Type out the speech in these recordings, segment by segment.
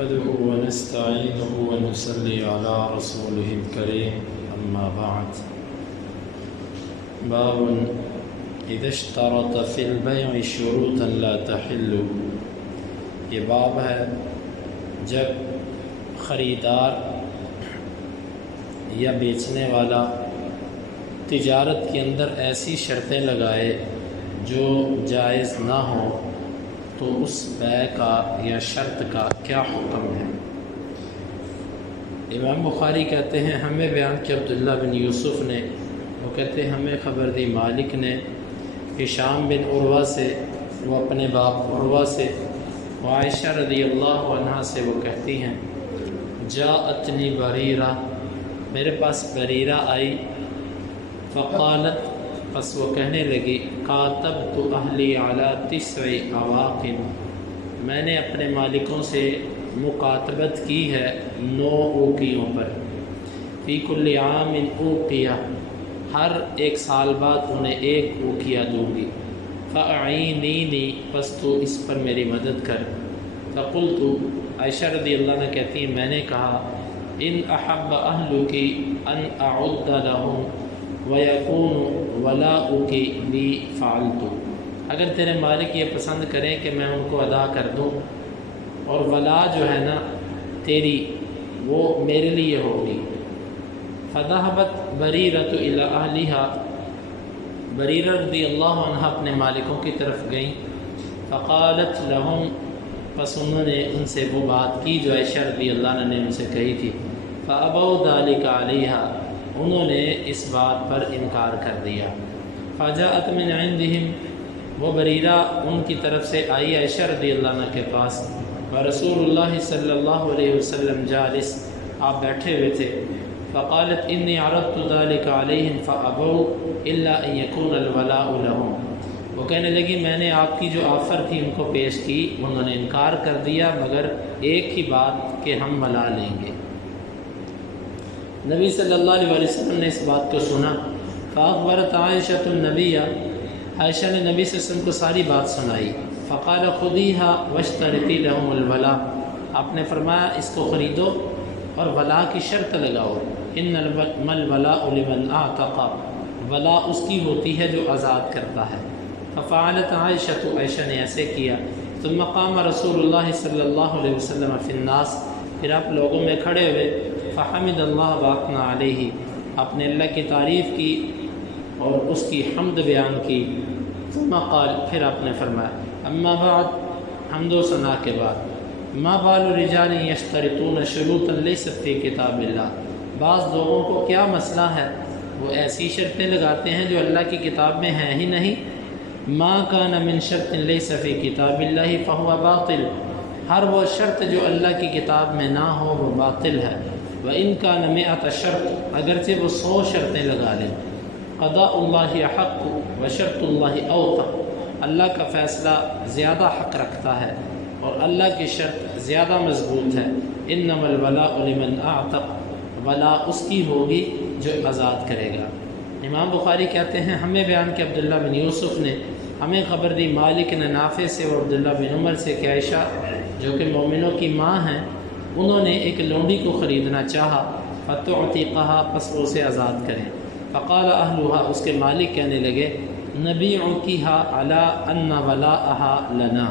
نحمده ونستعينه ونصلي على رسوله الكريم أما بعد باب إذا اشترط في البيع شروطا لا تحل. یہ باب ہے جب خریدار یا بیچنے والا تجارت کے اندر ایسی شرطیں لگائے جو جائز نہ ہو تو اس بیع کا یا شرط کا کیا حکم ہے. امام بخاری کہتے ہیں ہمیں بیان کیا عبداللہ بن یوسف نے، وہ کہتے ہیں ہمیں خبر دی مالک نے ہشام بن عروہ سے، وہ اپنے باپ عروہ سے، عائشہ رضی اللہ عنہا سے وہ کہتی ہیں جاءتنی بریرہ، میرے پاس بریرہ آئی، فقالت، پس وہ کہنے لگی کاتبت اہلی علی 9 اواق، میں نے اپنے مالکوں سے مکاتبت کی ہے 9 اوقیوں پر، فی کل عام اوقیہ، ہر ایک سال بعد انہیں 1 اوقیہ دوں گی، فاعینینی، پس تو اس پر میری مدد کر. فقلت، عائشہ رضی اللہ عنہ کہتی ہیں میں نے کہا ان احب اہلک ان اعد لہم وَيَكُونُ وَلَاؤُكِ لِي فَعَلْتُ، اگر تیرے مالک یہ پسند کریں کہ میں ان کو ادا کر دوں اور ولا جو ہے نا تیری وہ میرے لیے ہوگی. فَذَهَبَتْ بَرِيرَةُ إِلَىٰ أَهْلِهَا، بریرہ رضی اللہ عنہ اپنے مالکوں کی طرف گئیں. فَقَالَتْ لَهُمْ، پس انہوں نے ان سے وہ بات کی جو عائشہ رضی اللہ عنہ نے ان سے کہی تھی. فَأَبَوْا ذَلِكَ عَلَيْهَا، انہوں نے اس بات پر انکار کر دیا. فجاءت من عندهم، وہ بریرہ ان کی طرف سے آئی عائشہ رضی اللہ عنہ کے پاس، ورسول اللہ صلی اللہ علیہ وسلم جالس، آپ بیٹھے ہوئے تھے. فقالت انی عرضت ذلك علیہم فابوا الا ان يكون الولاء لهم، وہ کہنے لگی میں نے آپ کی جو آفر تھی ان کو پیش کی، انہوں نے انکار کر دیا مگر ایک ہی بات کہ ہم ولا لیں گے. نبی صلی اللہ علیہ وسلم نے اس بات کو سنا. فاخبرت عائشہ النبی، عائشہ نے نبی صلی اللہ علیہ وسلم کو ساری بات سنائی. فقال خذیها واشترطی لهم الولاء، آپ نے فرمایا اس کو خریدو اور ولا کی شرط لگاؤ. انما الولاء لمن اعتق، ولا اس کی ہوتی ہے جو آزاد کرتا ہے. ففعلت عائشہ، تو عائشہ نے ایسے کیا. ثم قام رسول اللہ صلی اللہ علیہ وسلم فی الناس، پھر آپ لوگوں میں کھڑے ہوئے. فحمد اللہ واثنى علیہ، آپ نے اللہ کی تعریف کی اور اس کی حمد بیان کی. ثم قال، پھر آپ نے فرمایا اما بعد، حمد و ثنا کے بعد، ما بال رجال یشترطون شروطا لیست فی کتاب اللہ، بعض لوگوں کو کیا مسئلہ ہے وہ ایسی شرطیں لگاتے ہیں جو اللہ کی کتاب میں ہیں ہی نہیں. ما کان من شرط لیس فی کتاب اللہ فہو باطل، ہر وہ شرط جو اللہ کی کتاب میں نہ ہو وہ باطل ہے. وَإِن كَانَ مِئَةَ شرط، اگرچہ وہ 100 شرطیں لگا لیں. قضاء اللہ حق وشرط اللہ اوثق، اللہ کا فیصلہ زیادہ حق رکھتا ہے اور اللہ کی شرط زیادہ مضبوط ہے. انما الولاء لمن اعتق، ولا اس کی ہوگی جو آزاد کرے گا. امام بخاری کہتے ہیں ہمیں بیان کہ عبداللہ بن یوسف نے ہمیں خبر دی مالک نے نافع سے اور عبداللہ بن عمر سے کہ عائشہ جو کہ مومنوں کی ماں ہیں انہوں نے ایک لونڈی کو خریدنا چاہا. فتعتقها، پس وہ اسے آزاد کریں. فقال اہلها، اس کے مالک کہنے لگے نبيعكها على ان ولاءها لنا،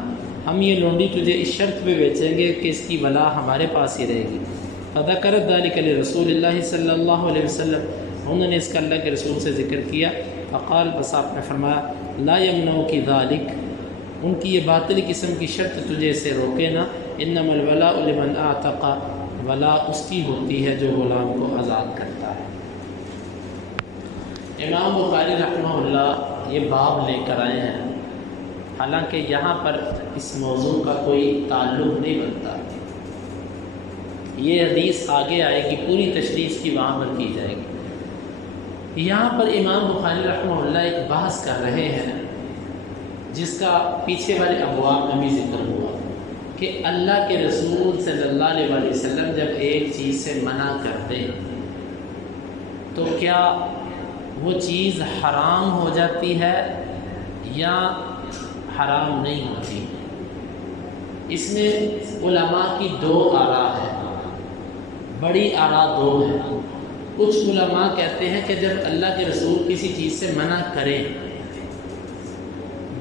ہم یہ لونڈی تجھے اس شرط پہ بیچیں گے کہ اس کی ولا ہمارے پاس ہی رہے گی. فذكرت ذلك لرسول اللہ صلی اللہ علیہ وسلم، انہوں نے اس کا اللہ کے رسول سے ذکر کیا. فقال، بس آپ نے فرمایا لا يمنعك ذلك، ان کی یہ باطل قسم کی شرط تجھے سے روکے نہ. انما الولاء لمن اعتق، ولا اس کی ہوتی ہے جو غلام کو آزاد کرتا ہے. امام بخاری رحمہ اللہ یہ باب لے کر آئے ہیں، حالانکہ یہاں پر اس موضوع کا کوئی تعلق نہیں بنتا. یہ حدیث آگے آئے گی، پوری تشریح اس کی وہاں پر کی جائے گی. یہاں پر امام بخاری رحمہ اللہ ایک بحث کر رہے ہیں جس کا پیچھے والے ابواب میں بھی ذکر ہوا کہ اللہ کے رسول صلی اللہ علیہ وسلم جب ایک چیز سے منع کرتے تو کیا وہ چیز حرام ہو جاتی ہے یا حرام نہیں ہوتی. اس میں علماء کی دو آراء ہے، بڑی آراء دو ہیں۔ کچھ علماء کہتے ہیں کہ جب اللہ کے رسول کسی چیز سے منع کریں،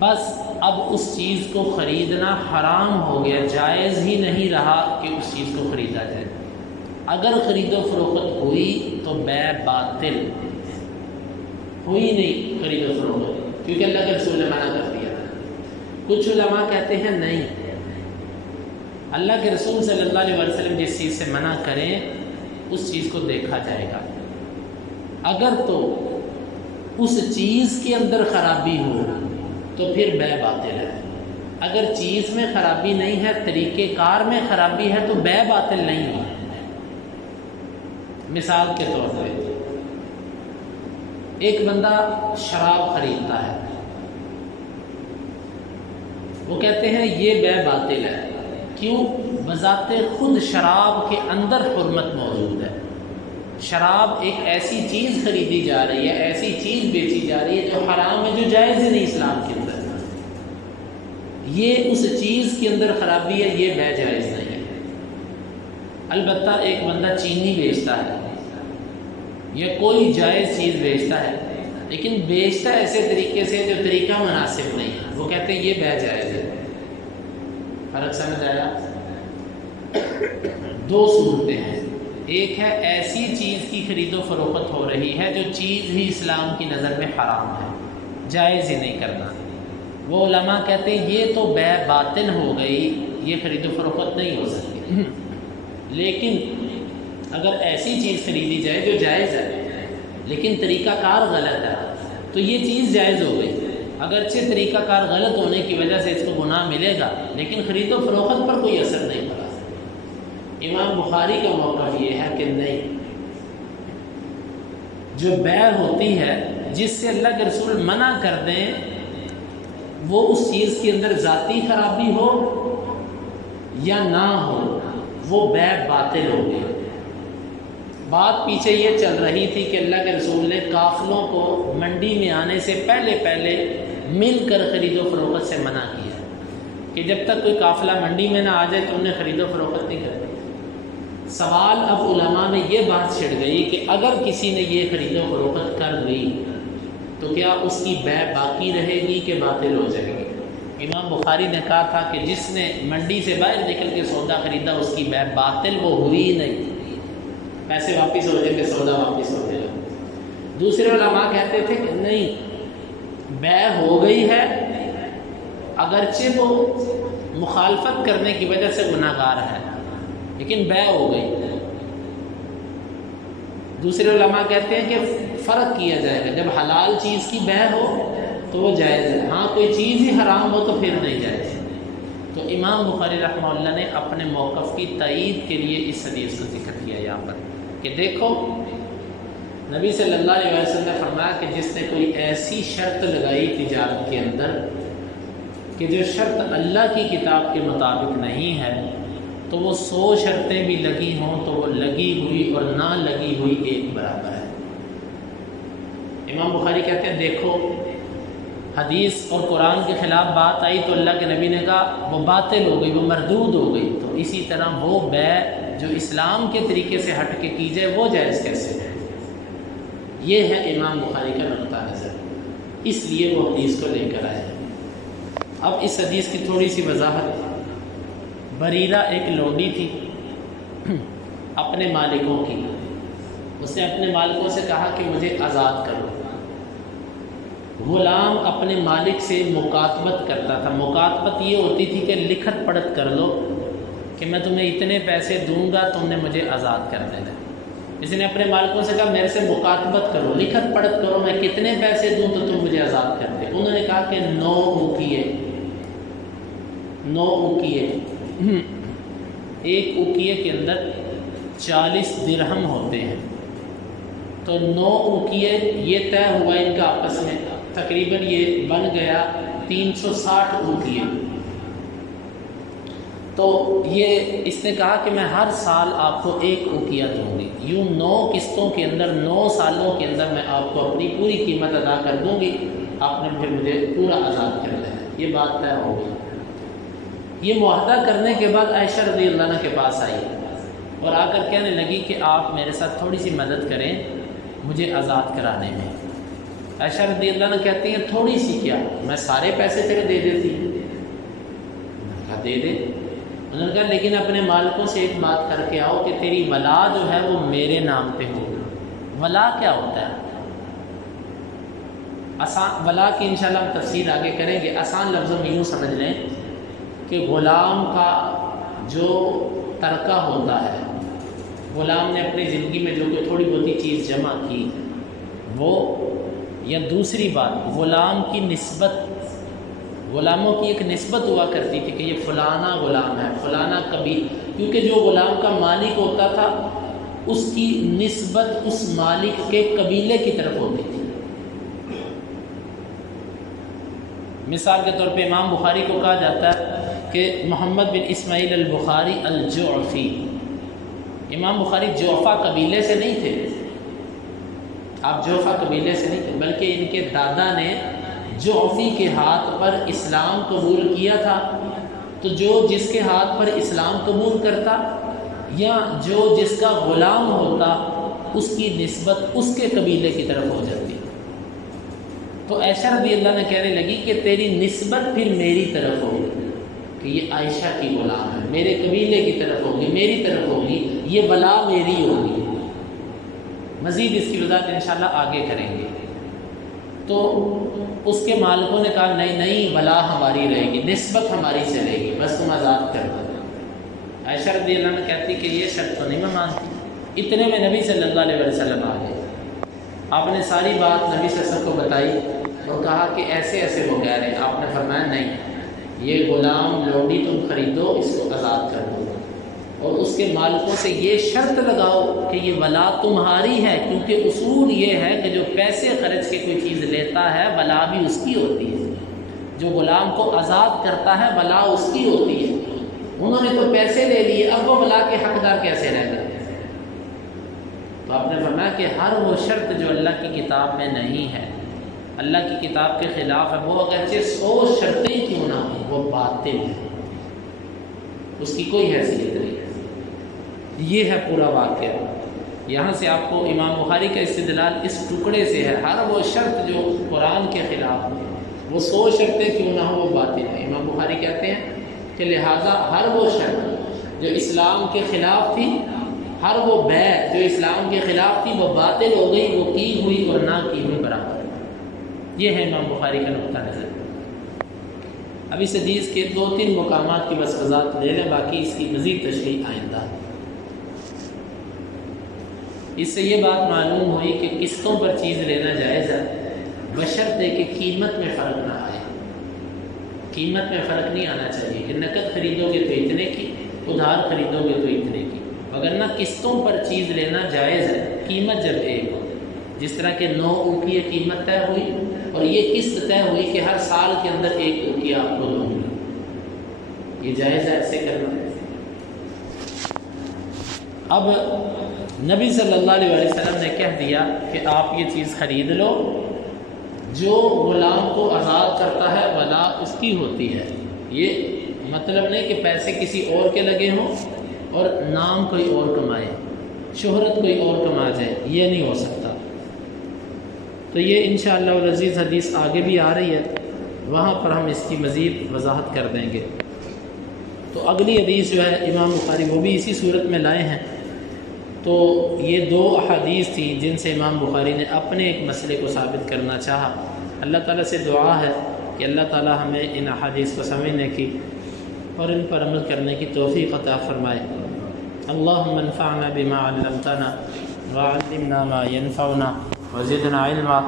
بس اب اس چیز کو خریدنا حرام ہو گیا، جائز ہی نہیں رہا کہ اس چیز کو خریدا جائے۔ اگر خرید و فروخت ہوئی تو بیع باطل، ہوئی نہیں خرید و فروخت، کیونکہ اللہ کے رسول نے منع کر دیا تھا۔ کچھ علماء کہتے ہیں نہیں، اللہ کے رسول صلی اللہ علیہ وسلم جس چیز سے منع کریں اس چیز کو دیکھا جائے گا، اگر تو اس چیز کے اندر خرابی ہو تو پھر بیع باطل ہے، اگر چیز میں خرابی نہیں ہے، طریقہ کار میں خرابی ہے تو بیع باطل نہیں ہے۔ مثال کے طور پہ ایک بندہ شراب خریدتا ہے، وہ کہتے ہیں یہ بیع باطل ہے، کیوں؟ بذات خود شراب کے اندر حرمت موجود ہے، شراب ایک ایسی چیز خریدی جا رہی ہے، ایسی چیز بیچی جا رہی ہے جو حرام ہے، جو جائز ہی نہیں اسلام کے اندر، یہ اس چیز کے اندر خرابی ہے، یہ بیع جائز نہیں ہے۔ البتہ ایک بندہ چینی بیچتا ہے یا کوئی جائز چیز بیچتا ہے، لیکن بیچتا ایسے طریقے سے جو طریقہ مناسب نہیں ہے، وہ کہتے ہیں یہ بیع جائز ہے۔ فرق سمجھ آیا؟ دو صورتیں ہیں، ایک ہے ایسی چیز کی خرید و فروخت ہو رہی ہے جو چیز ہی اسلام کی نظر میں حرام ہے، جائز ہی نہیں کرنا، وہ علماء کہتے ہیں یہ تو بیع باطل ہو گئی، یہ خرید و فروخت نہیں ہو سکتی۔ لیکن اگر ایسی چیز خریدی جائے جو جائز ہے لیکن طریقہ کار غلط ہے تو یہ چیز جائز ہو گئی، اگرچہ طریقہ کار غلط ہونے کی وجہ سے اس کو گناہ ملے گا لیکن خرید و فروخت پر کوئی اثر نہیں پڑا۔ امام بخاری کا موقف یہ ہے کہ نہیں، جو بیع ہوتی ہے جس سے اللہ کے رسول منع کر دیں، وہ اس چیز کے اندر ذاتی خرابی ہو یا نہ ہو، وہ بیع باطل ہو گئی۔ بات پیچھے یہ چل رہی تھی کہ اللہ کے رسول نے قافلوں کو منڈی میں آنے سے پہلے مل کر خرید و فروخت سے منع کیا کہ جب تک کوئی قافلہ منڈی میں نہ آ جائے تو انہیں خرید و فروخت نہیں کرنی۔ سوال اب علماء میں یہ بات چھڑ گئی کہ اگر کسی نے یہ خرید و فروخت کر لی تو کیا اس کی بیع باقی رہے گی کہ باطل ہو جائے گی؟ امام بخاری نے کہا تھا کہ جس نے منڈی سے باہر نکل کے سودا خریدا اس کی بیع باطل، وہ ہوئی ہی نہیں، پیسے واپس ہو جائیں گے، سودا واپس ہو جائے گا۔ دوسرے علماء کہتے تھے کہ نہیں، بیع ہو گئی ہے، اگرچہ وہ مخالفت کرنے کی وجہ سے گناہ گار ہے لیکن بیع ہو گئی۔ دوسرے علماء کہتے ہیں کہ فرق کیا جائے گا، جب حلال چیز کی بیع ہو تو وہ جائز ہے، ہاں کوئی چیز ہی حرام ہو تو پھر نہیں جائز۔ تو امام بخاری رحمہ اللہ نے اپنے موقف کی تائید کے لیے اس حدیث کا ذکر کیا یہاں پر کہ دیکھو نبی صلی اللہ علیہ وسلم نے فرمایا کہ جس نے کوئی ایسی شرط لگائی تجارت کے اندر کہ جو شرط اللہ کی کتاب کے مطابق نہیں ہے تو وہ 100 شرطیں بھی لگی ہوں تو وہ لگی ہوئی اور نہ لگی ہوئی ایک برابر ہے۔ امام بخاری کہتے ہیں دیکھو حدیث اور قرآن کے خلاف بات آئی تو اللہ کے نبی نے کہا وہ باطل ہو گئی، وہ مردود ہو گئی، تو اسی طرح وہ بیع جو اسلام کے طریقے سے ہٹ کے کی جائے وہ جائز کیسے ہے؟ یہ ہے امام بخاری کا نقطہ نظر، اس لیے وہ حدیث کو لے کر آئے ہیں۔ اب اس حدیث کی تھوڑی سی وضاحت۔ بریرہ ایک لونڈی تھی اپنے مالکوں کی، اس نے اپنے مالکوں سے کہا کہ مجھے آزاد کرو۔ غلام اپنے مالک سے مکاتبت کرتا تھا، مکاتبت یہ ہوتی تھی کہ لکھت پڑھت کر لو کہ میں تمہیں اتنے پیسے دوں گا، تم نے مجھے آزاد کر دینا۔ اس نے اپنے مالکوں سے کہا میرے سے مکاتبت کرو، لکھت پڑھت کرو، میں کتنے پیسے دوں تو تم مجھے آزاد کر دے۔ انہوں نے کہا کہ 9 اوقیے، 9 اوقیے، ایک اوقیے کے اندر 40 درہم ہوتے ہیں، تو 9 اوقیے یہ طے ہوا ان کا آپس میں، تقریباً یہ بن گیا 360 اوقیے۔ تو یہ اس نے کہا کہ میں ہر سال آپ کو 1 اوقیہ دوں گی، یوں 9 قسطوں کے اندر 9 سالوں کے اندر میں آپ کو اپنی پوری قیمت ادا کر دوں گی، آپ نے پھر مجھے پورا آزاد کر دینا۔ یہ بات طے ہو گئی۔ یہ معاہدہ کرنے کے بعد عائشہ رضی اللہ عنہ کے پاس آئی اور آ کر کہنے لگی کہ آپ میرے ساتھ تھوڑی سی مدد کریں مجھے آزاد کرانے میں۔ عائشہ رضی اللہ عنہ کہتی ہیں تھوڑی سی کیا، میں سارے پیسے تیرے دے دیتی۔ کہا دے دے۔ انہوں نے کہا لیکن اپنے مالکوں سے ایک بات کر کے آؤ کہ تیری ولا جو ہے وہ میرے نام پہ ہو۔ ولا کیا ہوتا ہے؟ آسان ولا کی انشاءاللہ ہم تفصیل آگے کریں گے۔ آسان لفظوں میں یوں سمجھ لیں کہ غلام کا جو ترکہ ہوتا ہے، غلام نے اپنی زندگی میں جو کوئی تھوڑی بہت چیز جمع کی وہ، یا دوسری بات غلام کی نسبت، غلاموں کی ایک نسبت ہوا کرتی تھی کہ یہ فلانا غلام ہے، فلانا قبیل، کیونکہ جو غلام کا مالک ہوتا تھا اس کی نسبت اس مالک کے قبیلے کی طرف ہوتی تھی۔ مثال کے طور پہ امام بخاری کو کہا جاتا ہے کہ محمد بن اسماعیل البخاری الجعفی۔ امام بخاری جعفہ قبیلے سے نہیں تھے، آپ جعفہ قبیلے سے نہیں تھے، بلکہ ان کے دادا نے جعفی کے ہاتھ پر اسلام قبول کیا تھا، تو جو جس کے ہاتھ پر اسلام قبول کرتا یا جو جس کا غلام ہوتا اس کی نسبت اس کے قبیلے کی طرف ہو جاتی۔ تو عائشہ رضی اللہ عنہ کہنے لگی کہ تیری نسبت پھر میری طرف ہوگی کہ یہ عائشہ کی غلام ہے، میرے قبیلے کی طرف ہوگی، میری طرف ہوگی، یہ ولا میری ہوگی۔ مزید اس کی وضاحت انشاءاللہ آگے کریں گے۔ تو اس کے مالکوں نے کہا نہیں نہیں، ولا ہماری رہے گی، نسبت ہماری چلے گی، بس تم آزاد کر دو۔ عائشہ رضی اللہ عنہ کہتی کہ یہ شرط تو نہیں میں مانتی۔ اتنے میں نبی صلی اللہ علیہ وسلم آ گئے، آپ نے ساری بات نبی صلی اللہ علیہ وسلم کو بتائی اور کہا کہ ایسے ایسے وہ کہہ رہے ہیں۔ آپ نے فرمایا نہیں، یہ غلام لونڈی تم خریدو، اس کو آزاد کر دو اور اس کے مالکوں سے یہ شرط لگاؤ کہ یہ ولا تمہاری ہے، کیونکہ اصول یہ ہے کہ جو پیسے خرچ کے کوئی چیز لیتا ہے ولا بھی اس کی ہوتی ہے، جو غلام کو آزاد کرتا ہے ولا اس کی ہوتی ہے۔ انہوں نے تو پیسے لے لیے، اب وہ ولا کے حقدار کیسے رہ گئے؟ تو آپ نے فرمایا کہ ہر وہ شرط جو اللہ کی کتاب میں نہیں ہے، اللہ کی کتاب کے خلاف ہے، وہ اگرچہ 100 شرطیں کیوں نہ ہوں وہ باطل ہے، اس کی کوئی حیثیت نہیں ہے۔ یہ ہے پورا واقعہ۔ یہاں سے آپ کو امام بخاری کا استدلال اس ٹکڑے سے ہے، ہر وہ شرط جو قرآن کے خلاف ہے، وہ 100 شرطیں کیوں نہ ہوں وہ باطل ہے۔ امام بخاری کہتے ہیں کہ لہٰذا ہر وہ شرط جو اسلام کے خلاف تھی، ہر وہ بیع جو اسلام کے خلاف تھی وہ باطل ہو گئی، وہ کی ہوئی اور نہ کی ہوئی برابر۔ یہ ہے امام بخاری کا نقطہ نظر۔ اب اس حدیث کے 2-3 مقامات کی بس وضاحت لے لیں، باقی اس کی مزید تشریح آئندہ۔ اس سے یہ بات معلوم ہوئی کہ قسطوں پر چیز لینا جائز ہے، بشرطے کہ قیمت میں فرق نہ آئے۔ قیمت میں فرق نہیں آنا چاہیے کہ نقد خریدو گے تو اتنے کی، ادھار خریدو گے تو اتنے کی، وگرنہ قسطوں پر چیز لینا جائز ہے، قیمت جب ایک ہو۔ جس طرح کہ 9 اوقیہ قیمت طے ہوئی اور یہ قسط طے ہوئی کہ ہر سال کے اندر 1 اوقیہ آپ کو دوں گی، یہ جائز ہے ایسے کرنا۔ اب نبی صلی اللہ علیہ وسلم نے کہہ دیا کہ آپ یہ چیز خرید لو، جو غلام کو آزاد کرتا ہے ولا اس کی ہوتی ہے۔ یہ مطلب نہیں کہ پیسے کسی اور کے لگے ہوں اور نام کوئی اور کمائے، شہرت کوئی اور کما جائے، یہ نہیں ہو سکتا۔ تو یہ انشاءاللہ العزیز حدیث آگے بھی آ رہی ہے، وہاں پر ہم اس کی مزید وضاحت کر دیں گے۔ تو اگلی حدیث جو ہے امام بخاری وہ بھی اسی صورت میں لائے ہیں۔ تو یہ 2 احادیث تھیں جن سے امام بخاری نے اپنے ایک مسئلے کو ثابت کرنا چاہا۔ اللہ تعالیٰ سے دعا ہے کہ اللہ تعالیٰ ہمیں ان احادیث کو سمجھنے کی اور ان پر عمل کرنے کی توفیق عطا فرمائے۔ اللہم انفعنا بما علمتنا وعلمنا ما ينفعنا وزدنا علما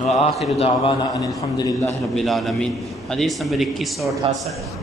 وآخر دعوانا ان الحمد للہ رب العالمین۔ حدیث نمبر 2168۔